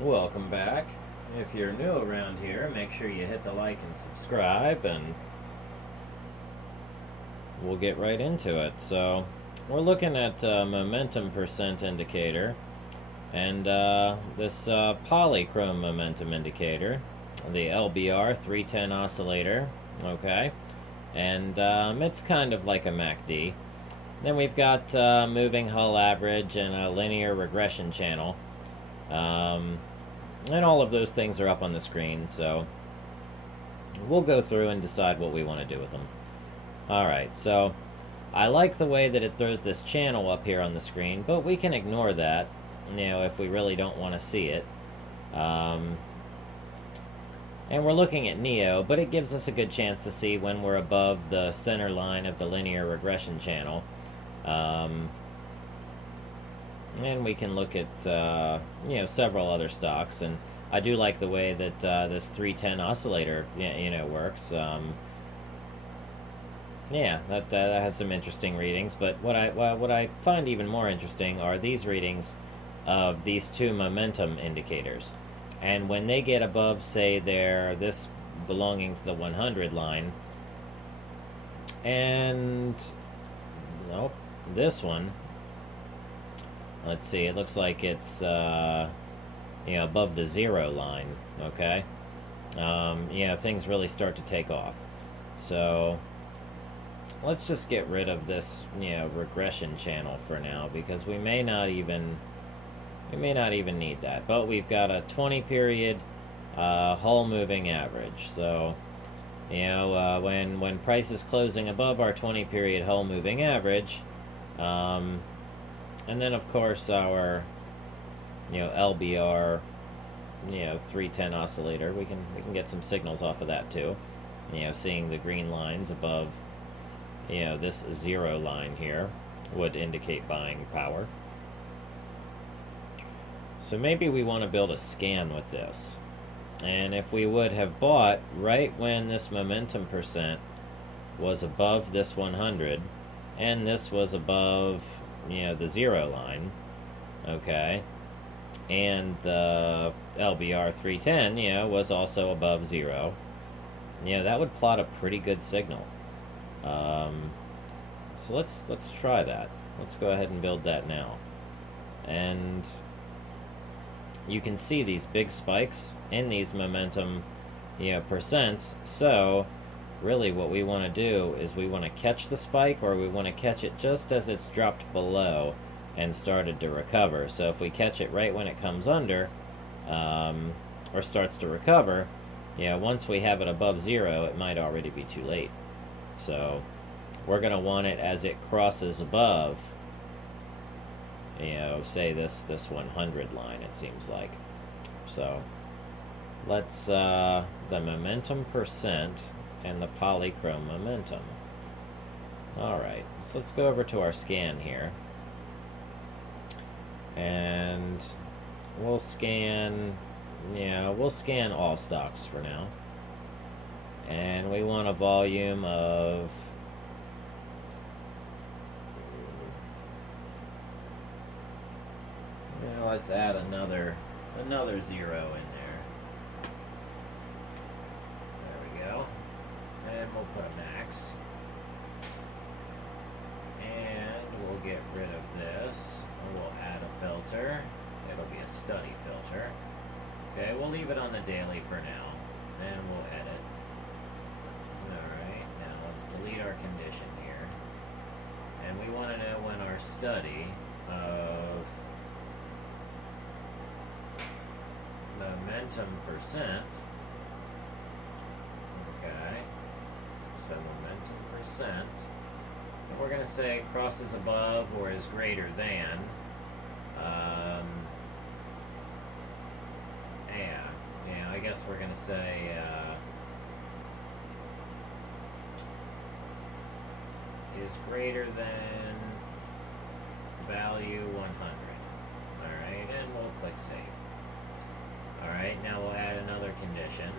Welcome back. If you're new around here, make sure you hit the like and subscribe, and we'll get right into it. So, we're looking at momentum percent indicator, and this Polychrome momentum indicator, the LBR 310 oscillator, okay? And it's kind of like a MACD. Then we've got moving hull average and a linear regression channel. And all of those things are up on the screen, so we'll go through and decide what we want to do with them. Alright, so I like the way that it throws this channel up here on the screen, but we can ignore that, if we really don't want to see it. And we're looking at Neo, but it gives us a good chance to see when we're above the center line of the linear regression channel. And we can look at several other stocks, and I do like the way that this 310 oscillator works. That has some interesting readings, but what I find even more interesting are these readings of these two momentum indicators. And when they get above, say, this belonging to the 100 line, and nope, this one, let's see, it looks like it's above the 0 line, okay? Things really start to take off. So let's just get rid of this regression channel for now, because we may not even need that. But we've got a 20 period hull moving average. So when price is closing above our 20 period hull moving average, and then of course our LBR 310 oscillator, we can get some signals off of that too. Seeing the green lines above this 0 line here would indicate buying power. So maybe we want to build a scan with this. And if we would have bought right when this momentum percent was above this 100 and this was above the 0 line, okay, and the LBR 310 was also above 0, that would plot a pretty good signal. So let's try that. Let's go ahead and build that now. And you can see these big spikes in these momentum percents. So really what we want to do is we want to catch the spike, or we want to catch it just as it's dropped below and started to recover. So if we catch it right when it comes under, or starts to recover, once we have it above 0, it might already be too late. So we're going to want it as it crosses above, say this 100 line, it seems like. So let's the momentum percent and the Polychrome momentum. Alright, so let's go over to our scan here, and we'll scan all stocks for now. And we want a volume of let's add another 0 in there. There we go. And we'll put a max. And we'll get rid of this. We'll add a filter. It'll be a study filter. Okay, we'll leave it on the daily for now. And we'll edit. Alright, now let's delete our condition here. And we want to know when our study of momentum percent, okay, so momentum percent, and we're going to say crosses above or is greater than, I guess we're going to say, is greater than value 100, alright, and we'll click save. Alright, now we'll add another condition,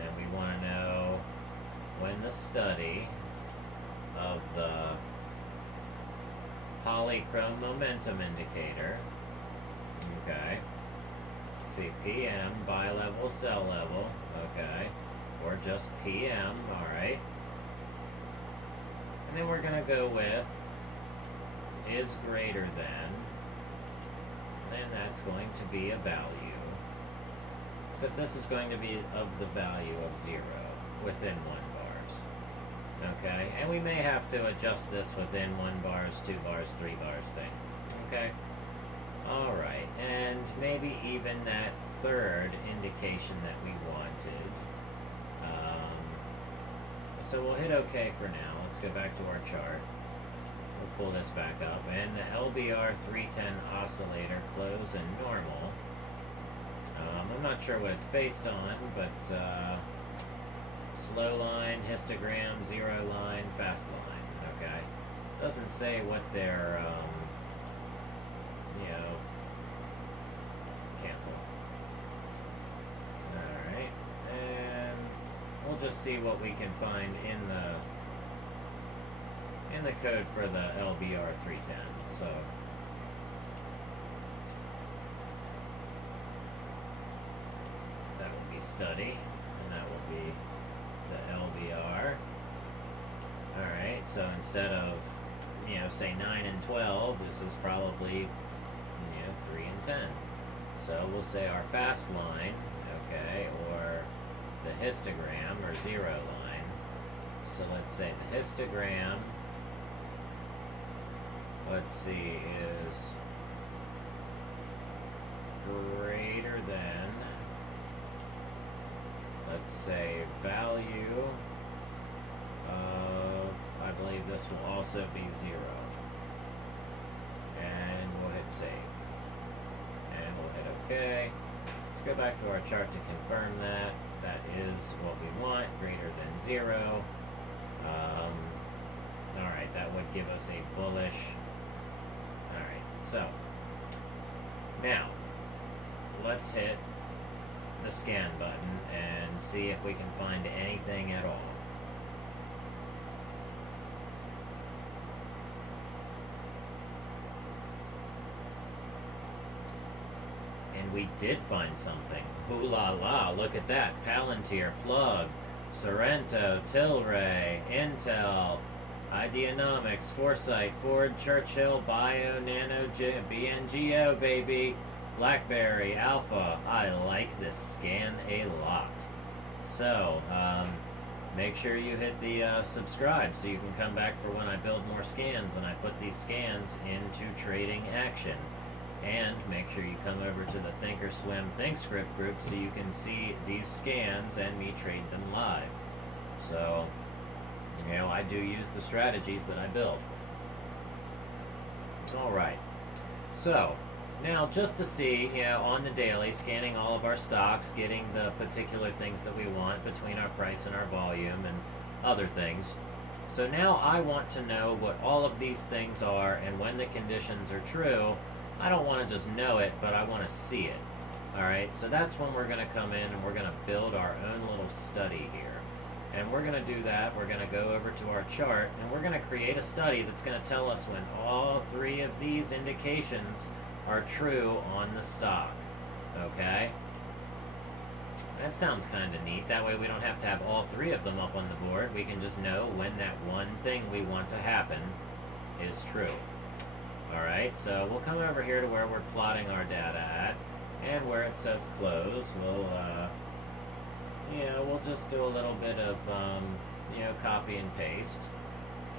and we want to know when the study of the Polychrome momentum indicator, okay, let's see, PM, bi-level, cell level, okay, or just PM, alright. And then we're going to go with is greater than, then that's going to be a value. Except this is going to be of the value of 0 within 1 bars. Okay, and we may have to adjust this within 1 bars, 2 bars, 3 bars thing. Okay, alright, and maybe even that third indication that we wanted. So we'll hit OK for now. Let's go back to our chart. We'll pull this back up, and the LBR 310 oscillator close and normal. I'm not sure what it's based on, but slow line, histogram, 0 line, fast line. Okay, doesn't say what their cancel. All right, and we'll just see what we can find in the code for the LBR 310. So that will be study, and that will be the LBR. Alright, so instead of, say 9 and 12, this is probably, 3 and 10. So we'll say our fast line, okay, or the histogram, or 0 line. So let's say the histogram, let's see, is greater than, let's say, value of, I believe this will also be 0. And we'll hit save. And we'll hit OK. Let's go back to our chart to confirm that. That is what we want, greater than 0. Alright, that would give us a bullish. Alright, so now let's hit the scan button and see if we can find anything at all. And we did find something. Ooh la la, look at that. Palantir, Plug, Sorrento, Tilray, Intel, Ideanomics, Foresight, Ford, Churchill, Bio, Nano, BNGO, baby. BlackBerry, Alpha. I like this scan a lot. So, make sure you hit the subscribe so you can come back for when I build more scans and I put these scans into trading action. And make sure you come over to the Thinkorswim ThinkScript group so you can see these scans and me trade them live. So, I do use the strategies that I build. Alright, so now just to see, on the daily, scanning all of our stocks, getting the particular things that we want between our price and our volume and other things. So now I want to know what all of these things are, and when the conditions are true, I don't want to just know it, but I want to see it. Alright, so that's when we're going to come in and we're going to build our own little study here. And we're going to do that. We're going to go over to our chart, and we're going to create a study that's going to tell us when all 3 of these indications are true on the stock. Okay? That sounds kind of neat. That way we don't have to have all 3 of them up on the board. We can just know when that one thing we want to happen is true. Alright, so we'll come over here to where we're plotting our data at, and where it says close, we'll just do a little bit of, copy and paste.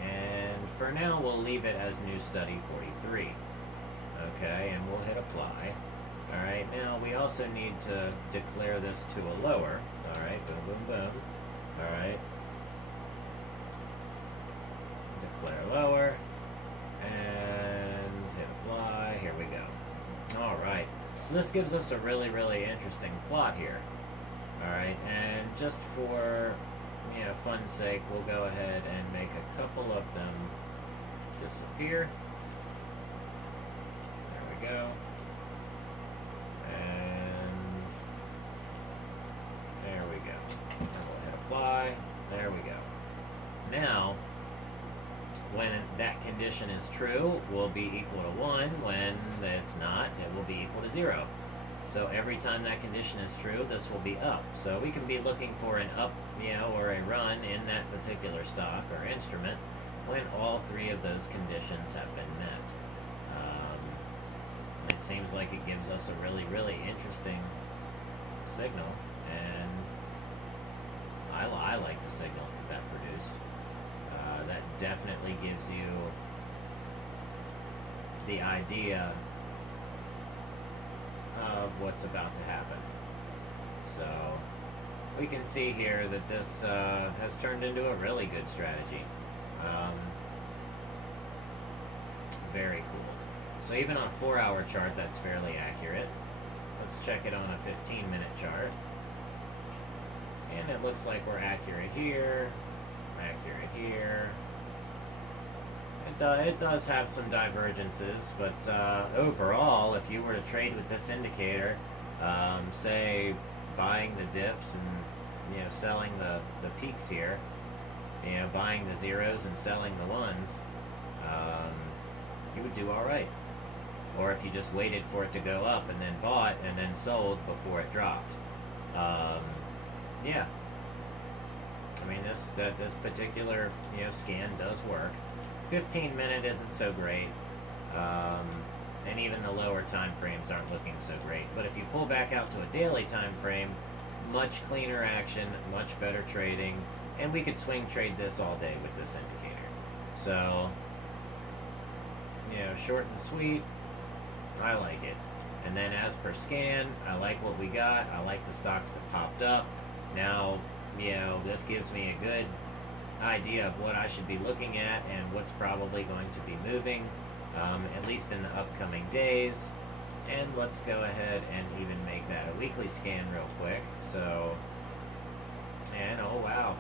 And for now, we'll leave it as new study 43. Okay, and we'll hit apply. Alright, now we also need to declare this to a lower. Alright, boom, boom, boom. Alright. Declare lower. And hit apply. Here we go. Alright, so this gives us a really, really interesting plot here. Alright, and just for, fun's sake, we'll go ahead and make a couple of them disappear. There we go. And there we go. And we'll hit apply. There we go. Now, when that condition is true, will be equal to 1. When it's not, it will be equal to 0. So every time that condition is true, this will be up. So we can be looking for an up, or a run in that particular stock or instrument when all three of those conditions have been met. It seems like it gives us a really, really interesting signal, and I like the signals that produced. That definitely gives you the idea of what's about to happen. So we can see here that this has turned into a really good strategy. Very cool. So even on a 4-hour chart, that's fairly accurate. Let's check it on a 15-minute chart. And it looks like we're accurate here, accurate here. It does have some divergences, but overall, if you were to trade with this indicator, say buying the dips and selling the peaks here, buying the zeros and selling the ones, you would do all right. Or if you just waited for it to go up and then bought and then sold before it dropped. Yeah. I mean, this particular scan does work. 15-minute isn't so great, and even the lower time frames aren't looking so great. But if you pull back out to a daily time frame, much cleaner action, much better trading, and we could swing trade this all day with this indicator. So, short and sweet, I like it. And then as per scan, I like what we got. I like the stocks that popped up. Now, this gives me a good idea of what I should be looking at and what's probably going to be moving, at least in the upcoming days. And let's go ahead and even make that a weekly scan real quick. So, and oh wow,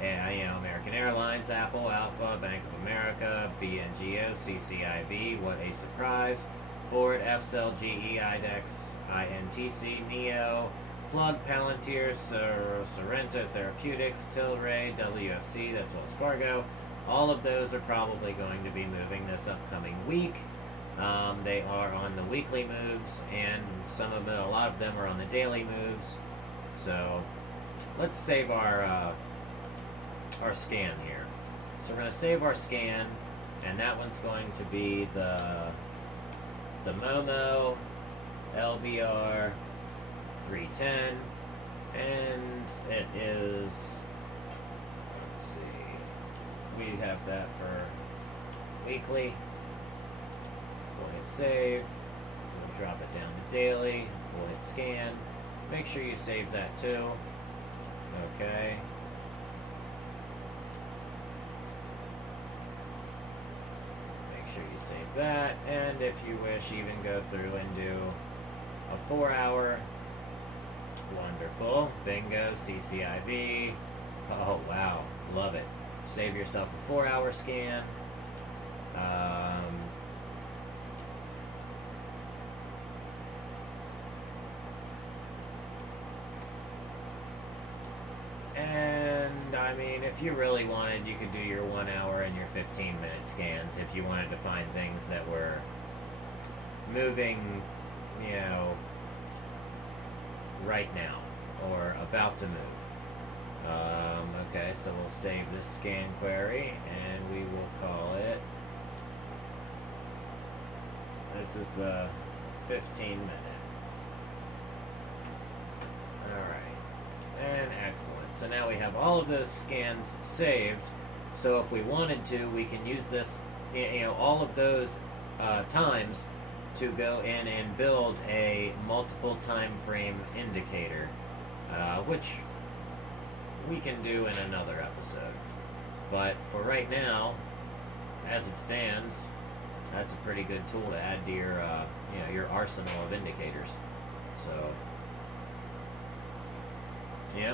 and American Airlines, Apple, Alpha, Bank of America, BNGO, CCIV, what a surprise. Ford, FCell, GE, IDEX, INTC, NEO, Plug, Palantir, Sorrento Therapeutics, Tilray, WFC, that's Wells Fargo. All of those are probably going to be moving this upcoming week. They are on the weekly moves, and a lot of them are on the daily moves. So let's save our scan here. So we're going to save our scan, and that one's going to be the Momo LBR 310, and it is, let's see, we have that for weekly. We'll hit save, we'll drop it down to daily, we'll hit scan, make sure you save that too, okay. Make sure you save that, and if you wish, even go through and do a 4-hour. Wonderful. Bingo. CCIV. Oh, wow. Love it. Save yourself a 4-hour scan. And, I mean, if you really wanted, you could do your 1-hour and your 15-minute scans if you wanted to find things that were moving, right now or about to move. Okay, so we'll save this scan query and we will call it, this is the 15-minute. Alright, and excellent. So now we have all of those scans saved, so if we wanted to, we can use this, all of those times to go in and build a multiple time frame indicator, which we can do in another episode. But for right now, as it stands, that's a pretty good tool to add to your arsenal of indicators. So,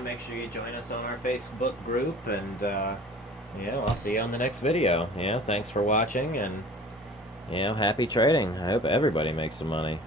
make sure you join us on our Facebook group, and I'll see you on the next video. Thanks for watching, and happy trading. I hope everybody makes some money.